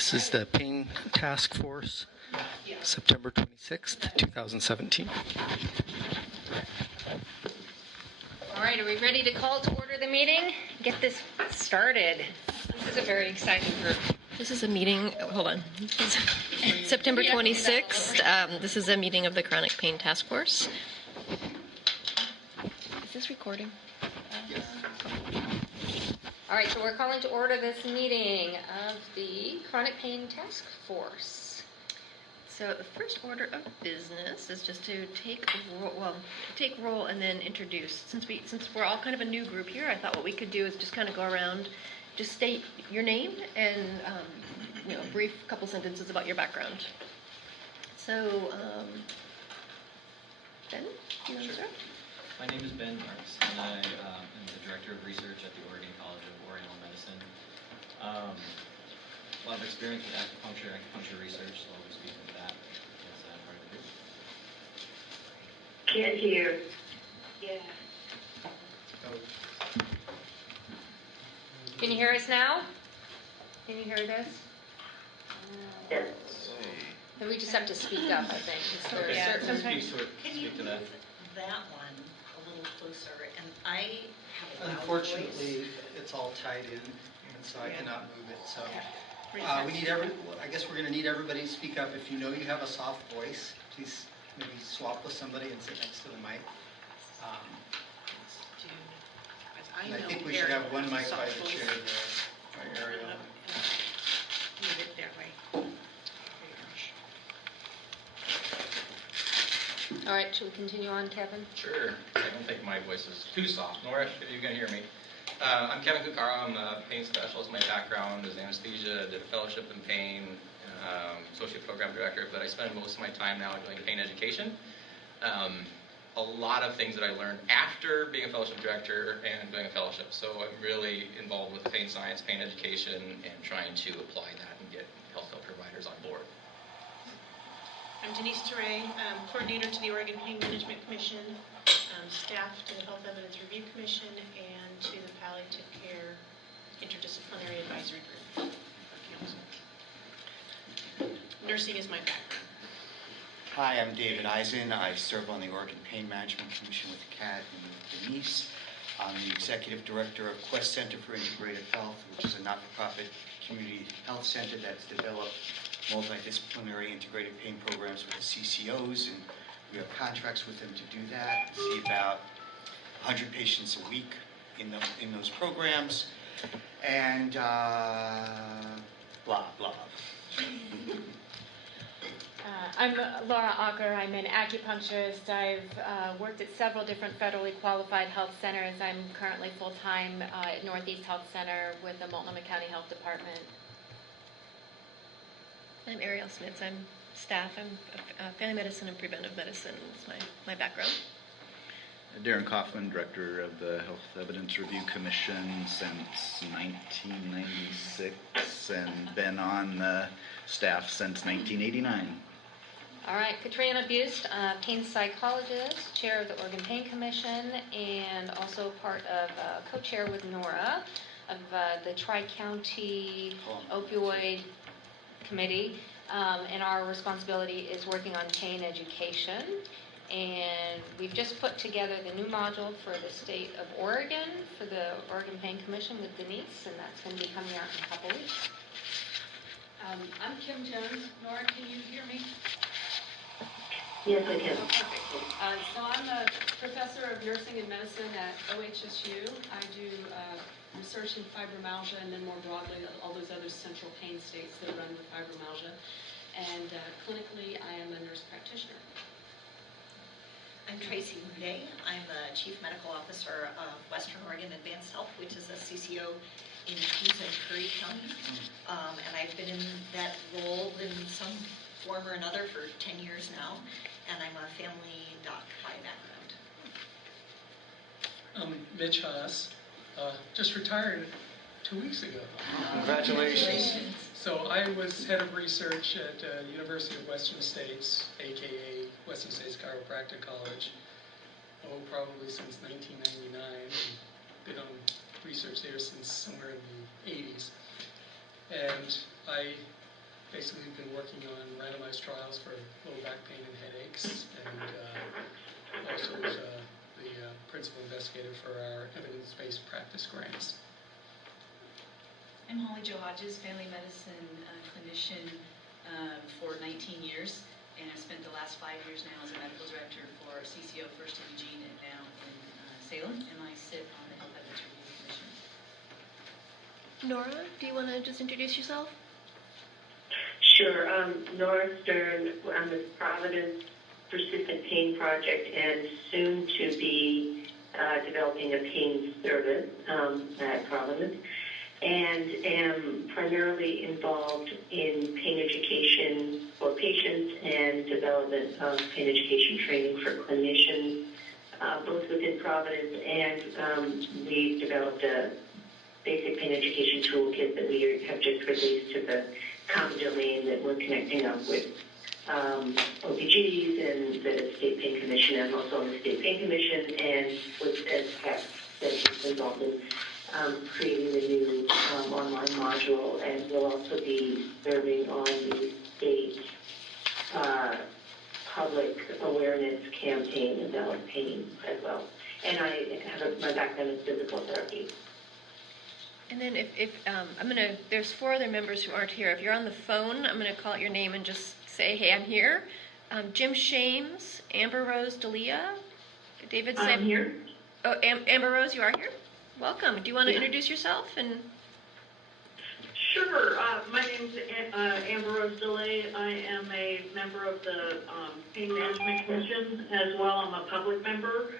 This is the Pain Task Force, September 26th, 2017. All right, are we ready to call to order the meeting? Get this started. This is a very exciting group. This is a meeting, hold on, September 26th. This is a meeting of the Chronic Pain Task Force. Is this recording? Yes. All right, so we're calling to order this meeting of the Chronic Pain Task Force. So the first order of business is just to take roll and then introduce. Since we're all kind of a new group here, I thought what we could do is just kind of go around, just state your name and a brief couple sentences about your background. So, Ben, you want to start? My name is Ben Marks, and I am the Director of Research at the Oregon College of Oriental Medicine. A lot of experience with acupuncture research, so I'll be speaking to that as part of the group. Can't hear. Yeah. Can you hear us now? Can you hear this? Yes. Then we just have to speak up, I think. Okay, Yeah, speak to that. That one a little closer, and I have a loud Unfortunately, voice. it's all tied in, and so I cannot move it. So we need I guess we're going to need everybody to speak up. If you know you have a soft voice, please maybe swap with somebody and sit next to the mic. And I think we should have one mic by the chair there, by Ariel. Move it that way. All right, should we continue on, Kevin? Sure. I don't think my voice is too soft, nor if you can hear me. I'm Kevin Kukara. I'm a pain specialist. My background is anesthesia. I did a fellowship in pain, associate program director, but I spend most of my time now doing pain education. A lot of things that I learned after being a fellowship director and doing a fellowship. So I'm really involved with pain science, pain education, and trying to apply that and get health providers on board. I'm Denise Teray, coordinator to the Oregon Pain Management Commission, staff to the Health Evidence Review Commission, and to the Palliative Care Interdisciplinary Advisory Group. Nursing is my background. Hi, I'm David Eisen. I serve on the Oregon Pain Management Commission with Kat and Denise. I'm the executive director of Quest Center for Integrative Health, which is a not-for-profit community health center that's developed multidisciplinary integrated pain programs with the CCOs, and we have contracts with them to do that. We see about 100 patients a week in those programs, and blah, blah. I'm Laura Acker. I'm an acupuncturist. I've worked at several different federally qualified health centers. I'm currently full-time at Northeast Health Center with the Multnomah County Health Department. I'm Ariel Smits. I'm staff. I'm family medicine and preventive medicine is my background. Darren Kaufman, director of the Health Evidence Review Commission since 1996 and been on the staff since 1989. All right, Katrina Bust, pain psychologist, chair of the Oregon Pain Commission, and also part of co-chair with Nora of the Tri-County Opioid Committee, and our responsibility is working on pain education. And we've just put together the new module for the state of Oregon for the Oregon Pain Commission with Denise, and that's going to be coming out in a couple weeks. I'm Kim Jones. Nora, can you hear me? Yes, I can. Perfect. So I'm a professor of nursing and medicine at OHSU. I do research in fibromyalgia and then more broadly all those other central pain states that run with fibromyalgia. And clinically, I am a nurse practitioner. I'm Tracy Muday. I'm the Chief Medical Officer of Western Oregon Advanced Health, which is a CCO in Kings and Curry County. And I've been in that role in some form or another for 10 years now. And I'm a family doc by background. I'm Mitch Haas. Just retired 2 weeks ago. Congratulations. So I was head of research at the University of Western States, aka Western States Chiropractic College, probably since 1999. Been on research there since somewhere in the 80s. And I basically we've been working on randomized trials for lower back pain and headaches, and also was the principal investigator for our evidence-based practice grants. I'm Holly Jo Hodges, family medicine clinician for 19 years, and I've spent the last 5 years now as a medical director for CCO, first in Eugene and now in Salem, and I sit on the Health Evidence Review Commission. Nora, do you want to just introduce yourself? Sure. Nora Stern. I'm with Providence Persistent Pain Project and soon to be developing a pain service at Providence, and am primarily involved in pain education for patients and development of pain education training for clinicians, both within Providence, and we've developed a basic pain education toolkit that we have just released to the common domain that we're connecting up with OPGs and the State Pain Commission. I'm also on the State Pain Commission, and with, as Pat said, she's involved in creating the new online module, and we'll also be serving on the state public awareness campaign about pain as well. And I have my background in physical therapy. And then if there's 4 other members who aren't here. If you're on the phone, I'm going to call out your name and just say, hey, I'm here. Jim Shames, Amber Rose D'Elia, David I'm here. Oh, Amber Rose, you are here? Welcome. Do you want to introduce yourself? And Sure. My name's Amber Rose D'Elia. I am a member of the Pain Management Commission as well. I'm a public member.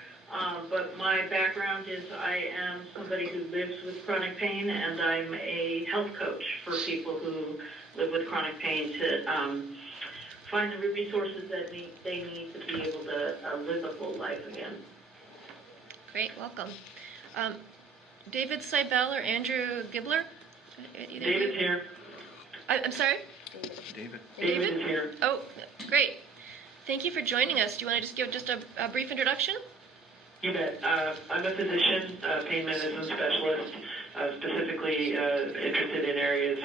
But my background is I am somebody who lives with chronic pain, and I'm a health coach for people who live with chronic pain to find the resources that they need to be able to live a full life again. Great, welcome. David Seibel or Andrew Gibler? David's here. I'm sorry? David. David is here. Oh, great. Thank you for joining us. Do you want to just give just a brief introduction? You bet. I'm a physician, pain medicine specialist, specifically interested in areas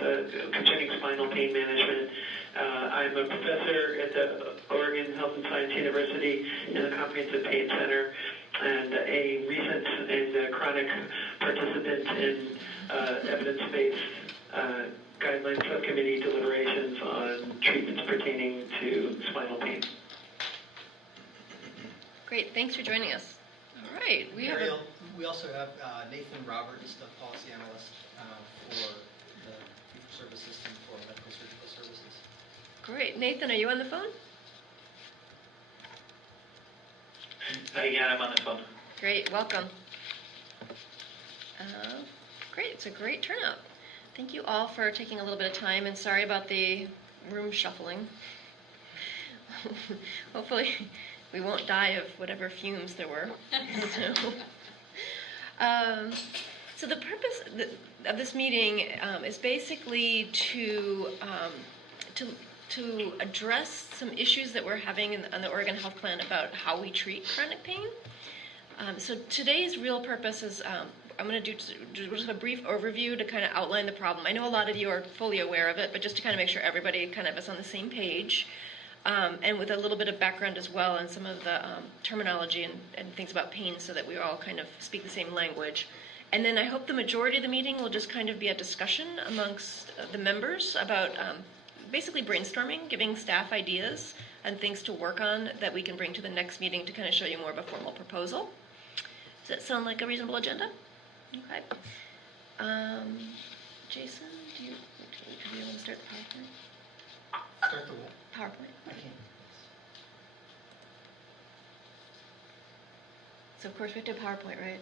concerning spinal pain management. I'm a professor at the Oregon Health and Science University in the Comprehensive Pain Center, and a recent and chronic participant in evidence-based guideline subcommittee deliberations on treatments pertaining to spinal pain. Great, thanks for joining us. All right, we also have Nathan Roberts, the policy analyst for the fee-for-service system for medical surgical services. Great. Nathan, are you on the phone? Yeah, I'm on the phone. Great, welcome. Great, it's a great turnout. Thank you all for taking a little bit of time, and sorry about the room shuffling. Hopefully we won't die of whatever fumes there were. So the purpose of this meeting is basically to address some issues that we're having on the Oregon Health Plan about how we treat chronic pain. So today's real purpose is I'm going to do just a brief overview to kind of outline the problem. I know a lot of you are fully aware of it, but just to kind of make sure everybody kind of is on the same page. And with a little bit of background as well and some of the terminology and things about pain so that we all kind of speak the same language. And then I hope the majority of the meeting will just kind of be a discussion amongst the members about basically brainstorming, giving staff ideas and things to work on that we can bring to the next meeting to kind of show you more of a formal proposal. Does that sound like a reasonable agenda? Okay. Jason, do you want to start the PowerPoint? Start the what? PowerPoint. I can't. So of course we have to have PowerPoint, right?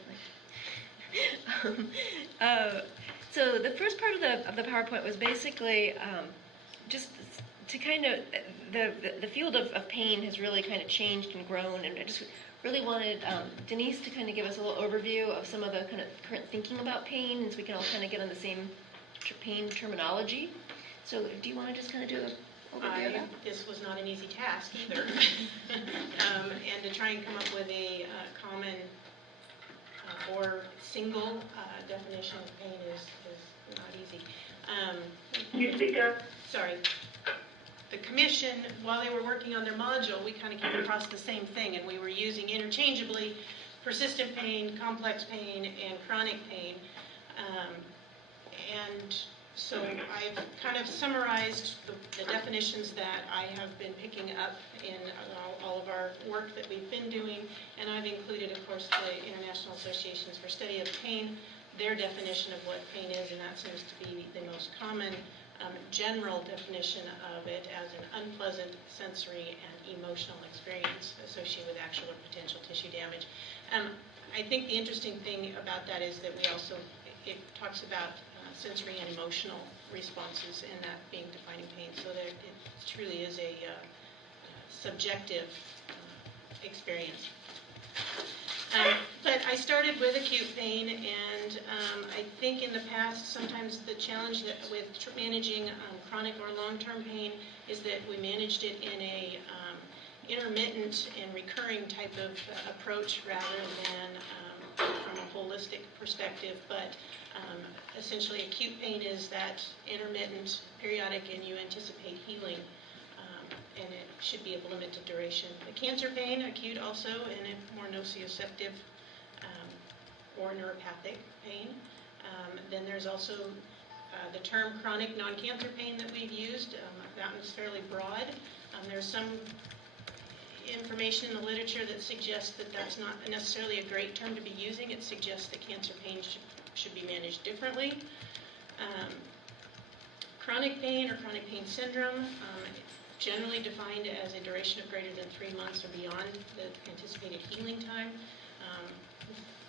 So the first part of the PowerPoint was basically just to kind of the field of pain has really kind of changed and grown, and I just really wanted Denise to kind of give us a little overview of some of the kind of current thinking about pain, and so we can all kind of get on the same pain terminology. So do you want to just kind of do a overview of that? This was not an easy task either. And to try and come up with a common or single definition of pain is not easy. Can you speak up? Sorry. the commission, while they were working on their module, we kind of came across the same thing, and we were using interchangeably persistent pain, complex pain, and chronic pain. And so I've kind of summarized the definitions that I have been picking up in all of our work that we've been doing, and I've included, of course, the International Associations for Study of Pain, their definition of what pain is, and that seems to be the most common general definition of it as an unpleasant sensory and emotional experience associated with actual or potential tissue damage. I think the interesting thing about that is that it talks about sensory and emotional responses, and that being defining pain. So it truly is a subjective experience. But I started with acute pain, and I think in the past, sometimes the challenge with managing chronic or long-term pain is that we managed it in a intermittent and recurring type of approach rather than from a holistic perspective. But essentially, acute pain is that intermittent, periodic, and you anticipate healing. And it should be of limited duration. The cancer pain, acute also, and a more nociceptive or neuropathic pain. Then there's also the term chronic non-cancer pain that we've used. That one's fairly broad. There's some information in the literature that suggests that that's not necessarily a great term to be using. It suggests that cancer pain should be managed differently. Chronic pain or chronic pain syndrome, generally defined as a duration of greater than 3 months or beyond the anticipated healing time.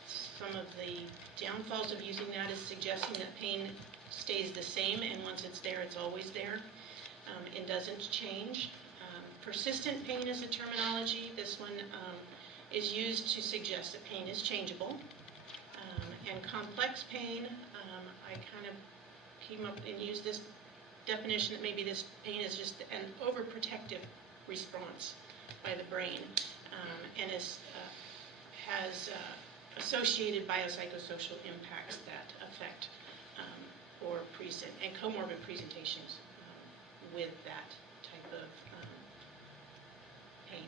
Some of the downfalls of using that is suggesting that pain stays the same, and once it's there, it's always there. It doesn't change. Persistent pain is a terminology. This one is used to suggest that pain is changeable. And complex pain, I kind of came up and used this definition that maybe this pain is just an overprotective response by the brain, and has associated biopsychosocial impacts that affect or present and comorbid presentations with that type of pain.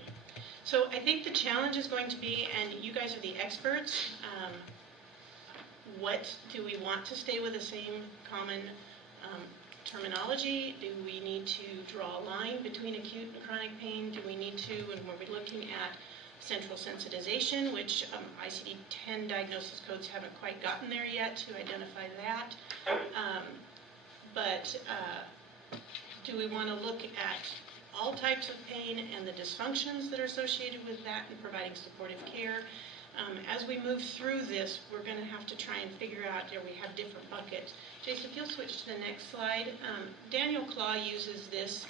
So I think the challenge is going to be, and you guys are the experts, what do we want to stay with the same common terminology? Do we need to draw a line between acute and chronic pain? Do we need to, and when we're looking at central sensitization, which ICD-10 diagnosis codes haven't quite gotten there yet to identify that. But do we want to look at all types of pain and the dysfunctions that are associated with that and providing supportive care? As we move through this, we're going to have to try and figure out, we have different buckets. Jason, if you'll switch to the next slide. Daniel Claw uses this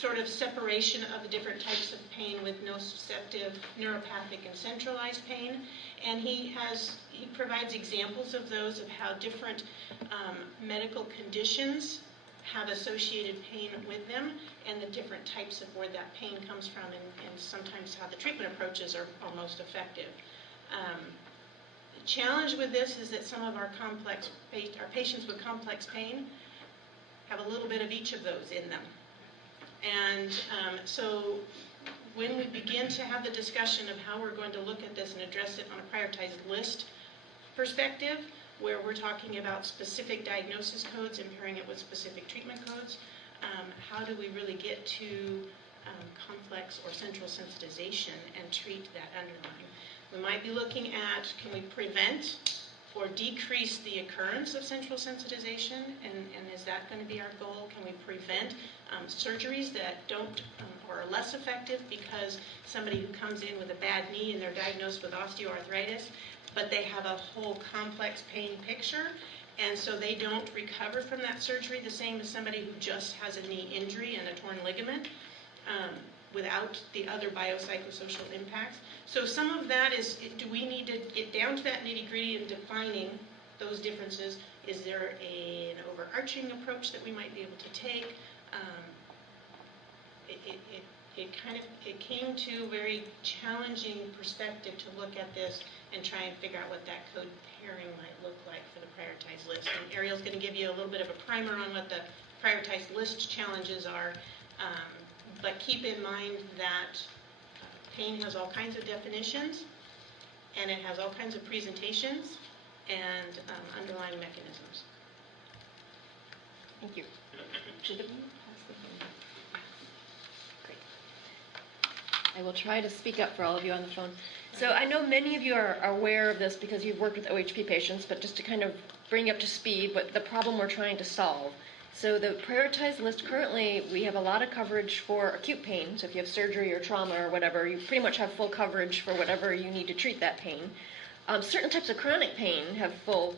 sort of separation of the different types of pain with nociceptive, neuropathic, and centralized pain. And he provides examples of those, of how different medical conditions have associated pain with them, and the different types of where that pain comes from, and sometimes how the treatment approaches are most effective. The challenge with this is that some of our patients with complex pain have a little bit of each of those in them. And so when we begin to have the discussion of how we're going to look at this and address it on a prioritized list perspective, where we're talking about specific diagnosis codes and pairing it with specific treatment codes, how do we really get to complex or central sensitization and treat that underlying? We might be looking at, can we prevent or decrease the occurrence of central sensitization, and is that going to be our goal? Can we prevent surgeries that don't or are less effective because somebody who comes in with a bad knee and they're diagnosed with osteoarthritis, but they have a whole complex pain picture, and so they don't recover from that surgery the same as somebody who just has a knee injury and a torn ligament without the other biopsychosocial impacts. So some of that is, do we need to get down to that nitty-gritty and defining those differences? Is there an overarching approach that we might be able to take? It came to a very challenging perspective to look at this and try and figure out what that code pairing might look like for the prioritized list. And Ariel's going to give you a little bit of a primer on what the prioritized list challenges are, but keep in mind that pain has all kinds of definitions, and it has all kinds of presentations and underlying mechanisms. Thank you. Great. I will try to speak up for all of you on the phone. So I know many of you are aware of this because you've worked with OHP patients, but just to kind of bring you up to speed, what the problem we're trying to solve. So the prioritized list currently, we have a lot of coverage for acute pain. So if you have surgery or trauma or whatever, you pretty much have full coverage for whatever you need to treat that pain. Certain types of chronic pain have full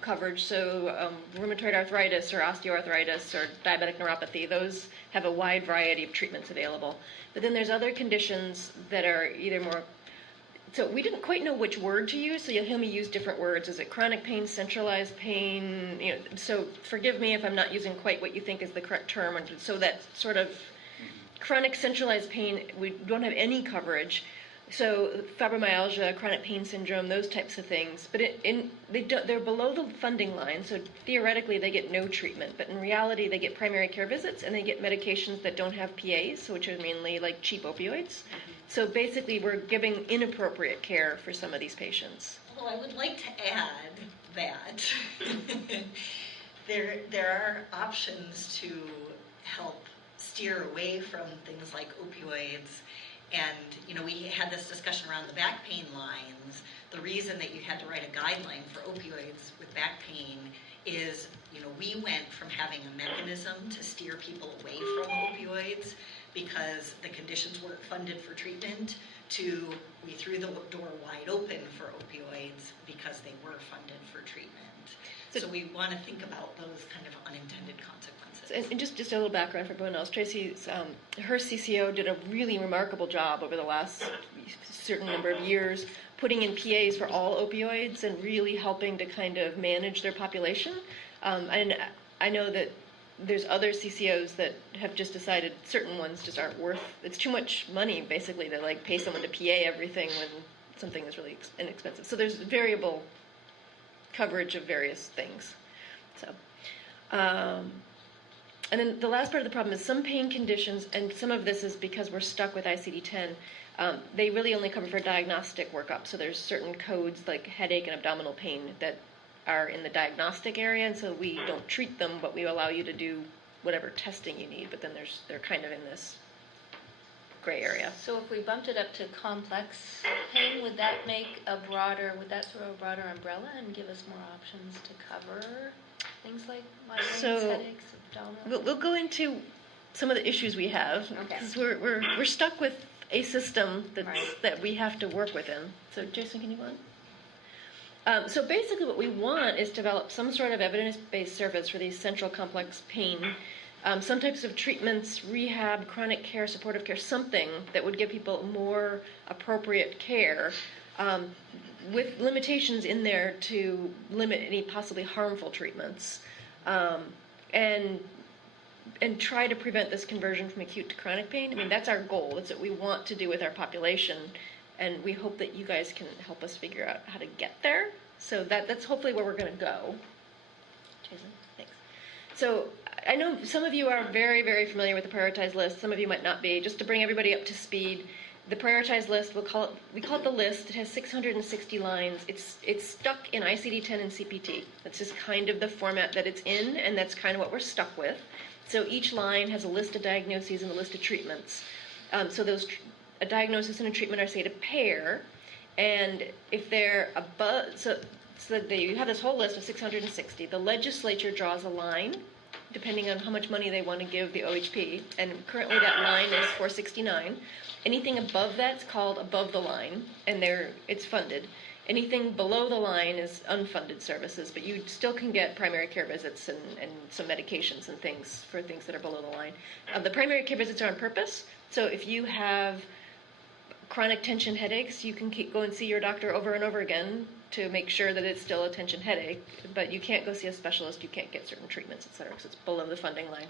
coverage, so rheumatoid arthritis or osteoarthritis or diabetic neuropathy, those have a wide variety of treatments available. But then there's other conditions that are either more, so we didn't quite know which word to use, so you'll hear me use different words. Is it chronic pain, centralized pain? You know, so forgive me if I'm not using quite what you think is the correct term. So that sort of chronic centralized pain, we don't have any coverage. So fibromyalgia, chronic pain syndrome, those types of things. But they're below the funding line, so theoretically they get no treatment. But in reality, they get primary care visits and they get medications that don't have PAs, which are mainly like cheap opioids. So basically, we're giving inappropriate care for some of these patients. Well, I would like to add that there are options to help steer away from things like opioids. And, you know, we had this discussion around the back pain lines. The reason that you had to write a guideline for opioids with back pain is, you know, we went from having a mechanism to steer people away from opioids because the conditions weren't funded for treatment to we threw the door wide open for opioids because they were funded for treatment. So we want to think about those kind of unintended consequences. And just a little background for everyone else. Tracy's, her CCO did a really remarkable job over the last certain number of years putting in PAs for all opioids and really helping to kind of manage their population. And I know that there's other CCOs that have just decided certain ones just aren't worth, it's too much money basically to like pay someone to PA everything when something is really inexpensive. So there's variable coverage of various things. So, and then the last part of the problem is some pain conditions, and some of this is because we're stuck with ICD-10, they really only cover for diagnostic workup. So there's certain codes like headache and abdominal pain that are in the diagnostic area, and so we don't treat them, but we allow you to do whatever testing you need. But then they're kind of in this gray area. So if we bumped it up to complex pain, would that throw a broader umbrella and give us more options to cover things like migraines, headaches, abdominal? We'll go into some of the issues we have, because we're stuck with a system that we have to work within. So Jason, can you go on? So basically what we want is develop some sort of evidence-based service for these central complex pain, some types of treatments, rehab, chronic care, supportive care, something that would give people more appropriate care with limitations in there to limit any possibly harmful treatments, and try to prevent this conversion from acute to chronic pain. I mean, that's our goal. That's what we want to do with our population, and we hope that you guys can help us figure out how to get there. So that's hopefully where we're going to go. Jason, thanks. So I know some of you are very, very familiar with the prioritized list. Some of you might not be. Just to bring everybody up to speed, the prioritized list, we call it the list. It has 660 lines. It's stuck in ICD-10 and CPT. That's just kind of the format that it's in, and that's kind of what we're stuck with. So each line has a list of diagnoses and a list of treatments. So a diagnosis and a treatment are, say, to pair, and if they're above, so you have this whole list of 660. The legislature draws a line, depending on how much money they want to give the OHP, and currently that line is $469. Anything above that's called above the line, and it's funded. Anything below the line is unfunded services, but you still can get primary care visits and some medications and things for things that are below the line. The primary care visits are on purpose, so if you have chronic tension headaches, you can go and see your doctor over and over again to make sure that it's still a tension headache, but you can't go see a specialist, you can't get certain treatments, et cetera, because it's below the funding line.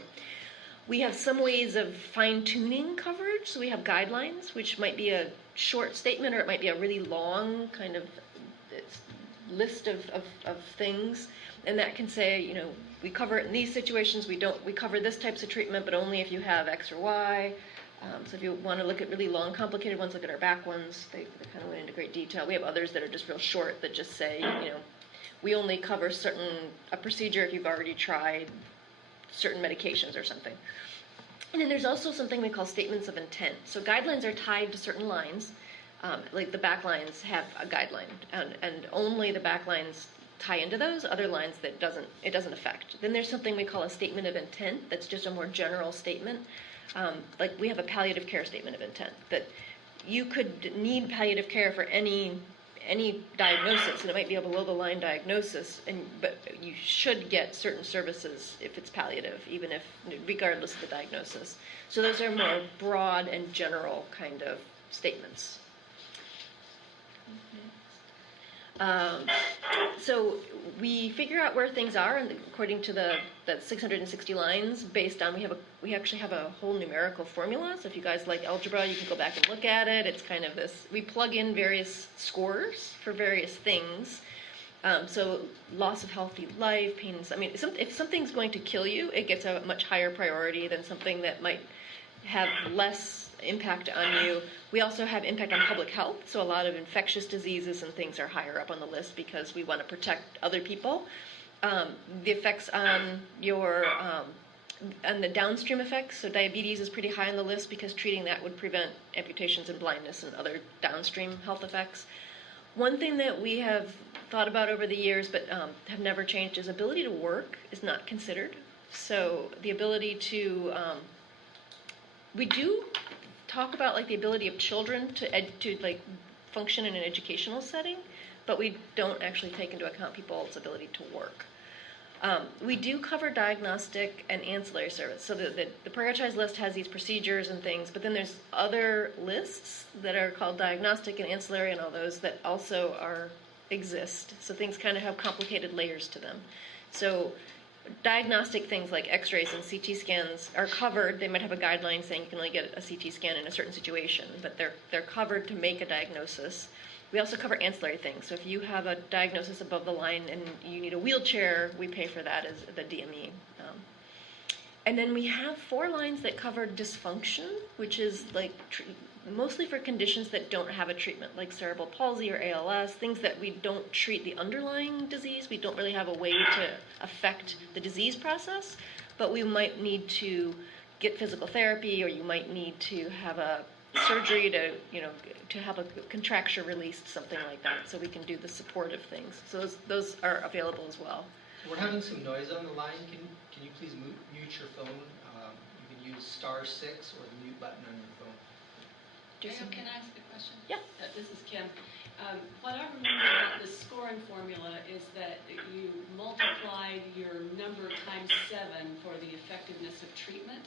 We have some ways of fine-tuning coverage, so we have guidelines, which might be a short statement or it might be a really long kind of list of things, and that can say, you know, we cover it in these situations, we cover this types of treatment, but only if you have X or Y. So if you want to look at really long, complicated ones, look at our back ones. They kind of went into great detail. We have others that are just real short that just say, you know, we only cover a procedure if you've already tried certain medications or something. And then there's also something we call statements of intent. So guidelines are tied to certain lines. Like the back lines have a guideline, and only the back lines tie into those. Other lines that it doesn't affect. Then there's something we call a statement of intent. That's just a more general statement. Like we have a palliative care statement of intent that you could need palliative care for any diagnosis, and it might be a below-the-line diagnosis, but you should get certain services if it's palliative, even if regardless of the diagnosis. So those are more broad and general kind of statements. So we figure out where things are, and according to the 660 lines, based on we actually have a whole numerical formula. So if you guys like algebra, you can go back and look at it. It's kind of this. We plug in various scores for various things. So loss of healthy life, pains. I mean, if something's going to kill you, it gets a much higher priority than something that might have less impact on you. We also have impact on public health, so a lot of infectious diseases and things are higher up on the list because we want to protect other people. The effects on and the downstream effects, so diabetes is pretty high on the list because treating that would prevent amputations and blindness and other downstream health effects. One thing that we have thought about over the years but have never changed is ability to work is not considered. So the ability to, we do talk about like the ability of children to like function in an educational setting, but we don't actually take into account people's ability to work. We do cover diagnostic and ancillary service. So the prioritized list has these procedures and things, but then there's other lists that are called diagnostic and ancillary and all those that also exist. So things kind of have complicated layers to them. So diagnostic things like x-rays and CT scans are covered. They might have a guideline saying you can only get a CT scan in a certain situation, but they're covered to make a diagnosis. We also cover ancillary things. So if you have a diagnosis above the line and you need a wheelchair, we pay for that as the DME. And then we have 4 lines that cover dysfunction, which is like mostly for conditions that don't have a treatment, like cerebral palsy or ALS, things that we don't treat the underlying disease. We don't really have a way to affect the disease process, but we might need to get physical therapy, or you might need to have a surgery to have a contracture released, something like that, so we can do the supportive things. So those are available as well. We're having some noise on the line. Can you please mute your phone? You can use *6 or the mute button on your phone. Can I ask a question? Yeah. This is Kim. What I remember about the scoring formula is that you multiplied your number times 7 for the effectiveness of treatment.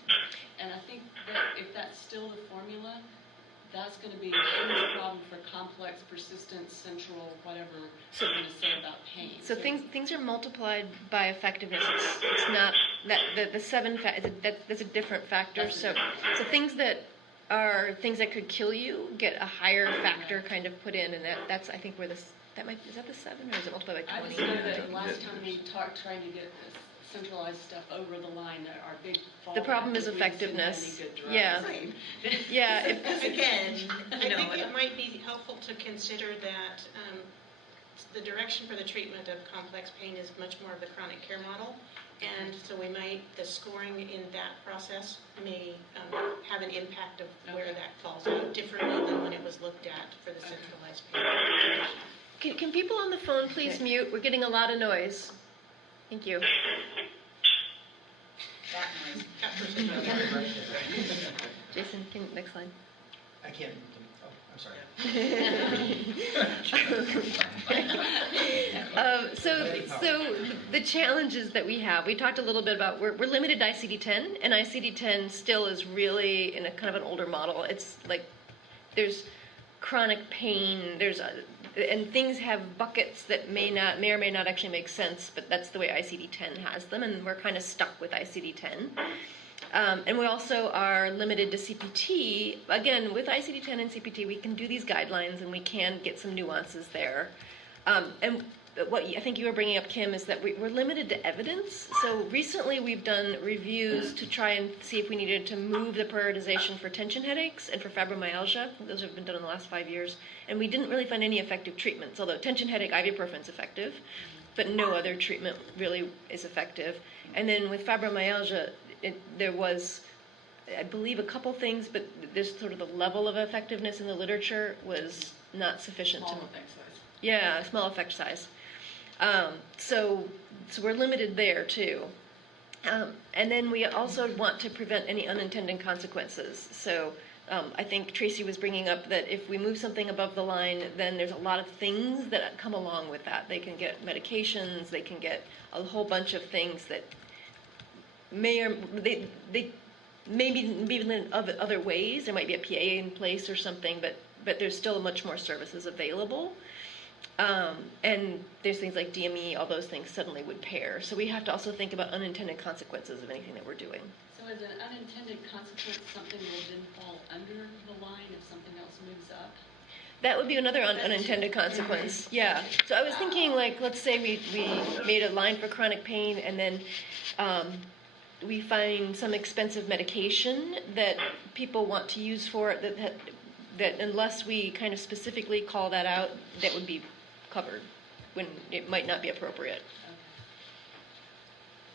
And I think that if that's still the formula, that's going to be a huge problem for complex, persistent, central, whatever you're going to say about pain. So things are multiplied by effectiveness. It's not that the 7 that's a different factor. So things that are things that could kill you get a higher factor kind of put in, and that's I think where is that the 7 or is it multiplied by 20? I just know that last time we talked trying to get this centralized stuff over the line, our big fallback. The problem is effectiveness. Yeah. Yeah. Again, I think it might be helpful to consider that the direction for the treatment of complex pain is much more of the chronic care model. And so the scoring in that process may have an impact of where that falls out differently than when it was looked at for the centralized pain. Can people on the phone please mute? We're getting a lot of noise. Thank you. Jason, next line. I can't. Oh, I'm sorry. So the challenges that we have, we talked a little bit about, we're limited to ICD-10, and ICD-10 still is really in a kind of an older model. It's like there's chronic pain, and things have buckets that may or may not actually make sense, but that's the way ICD-10 has them, and we're kind of stuck with ICD-10. And we also are limited to CPT. Again, with ICD-10 and CPT, we can do these guidelines, and we can get some nuances there. And what I think you were bringing up, Kim, is that we're limited to evidence. So recently we've done reviews to try and see if we needed to move the prioritization for tension headaches and for fibromyalgia. Those have been done in the last 5 years. And we didn't really find any effective treatments, although tension headache, ibuprofen is effective, but no other treatment really is effective. And then with fibromyalgia, there was, I believe, a couple things, but this sort of the level of effectiveness in the literature was not sufficient to... Small effect size. Yeah, small effect size. So we're limited there too. And then we also want to prevent any unintended consequences. So I think Tracy was bringing up that if we move something above the line, then there's a lot of things that come along with that. They can get medications, they can get a whole bunch of things that may or they maybe in other ways. There might be a PA in place or something, but there's still much more services available. And there's things like DME, all those things suddenly would pair. So we have to also think about unintended consequences of anything that we're doing. So is an unintended consequence something that will then fall under the line if something else moves up? That would be another unintended consequence. Yeah. So I was thinking, like, let's say we made a line for chronic pain, and then we find some expensive medication that people want to use for it that unless we kind of specifically call that out, that would be covered when it might not be appropriate.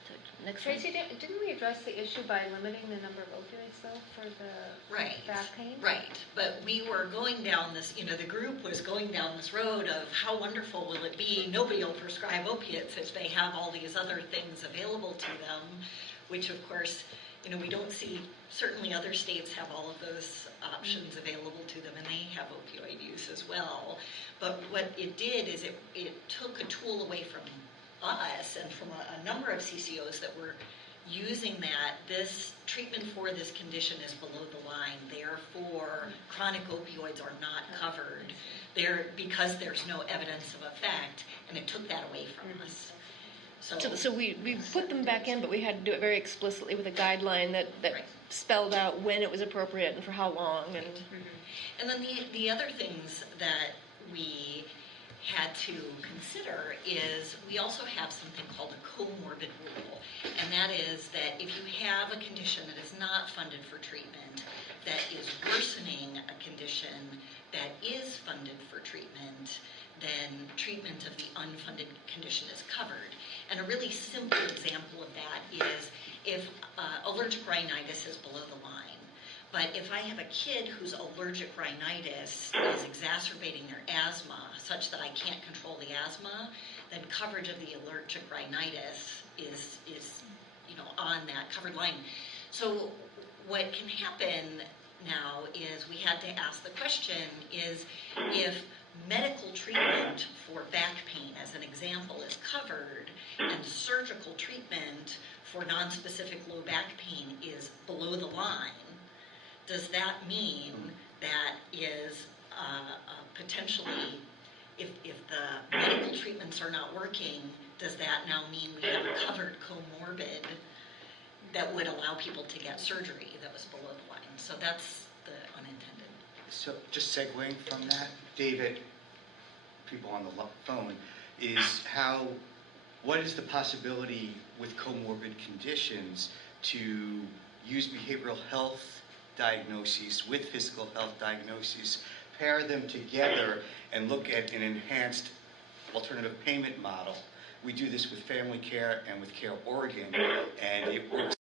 So, next one. Tracy, didn't we address the issue by limiting the number of opioids, though, for the back pain? Right, but we were going down this, the group was going down this road of how wonderful will it be, nobody will prescribe opiates if they have all these other things available to them, which of course, we don't see, certainly other states have all of those options available to them, and they have opioid use as well. But what it did is it took a tool away from us and from a number of CCOs that were using that. This treatment for this condition is below the line, therefore chronic opioids are not covered because there's no evidence of effect, and it took that away from us. So we put them back in, but we had to do it very explicitly with a guideline that spelled out when it was appropriate and for how long. And then the other things that we had to consider is we also have something called a comorbid rule, and that is that if you have a condition that is not funded for treatment, that is worsening a condition that is funded for treatment, then treatment of the unfunded condition is covered. And a really simple example of that is if allergic rhinitis is below the line. But if I have a kid whose allergic rhinitis is exacerbating their asthma such that I can't control the asthma, then coverage of the allergic rhinitis is on that covered line. So what can happen now is we had to ask the question is if medical treatment for back pain, as an example, is covered and surgical treatment for nonspecific low back pain is below the line, does that mean that is potentially, if the medical treatments are not working, does that now mean we have a covered comorbid that would allow people to get surgery that was below the line? So that's the unintended. So just segueing from that, David, people on the phone, is what is the possibility with comorbid conditions to use behavioral health diagnoses with physical health diagnoses, pair them together, and look at an enhanced alternative payment model? We do this with Family Care and with Care Oregon, and it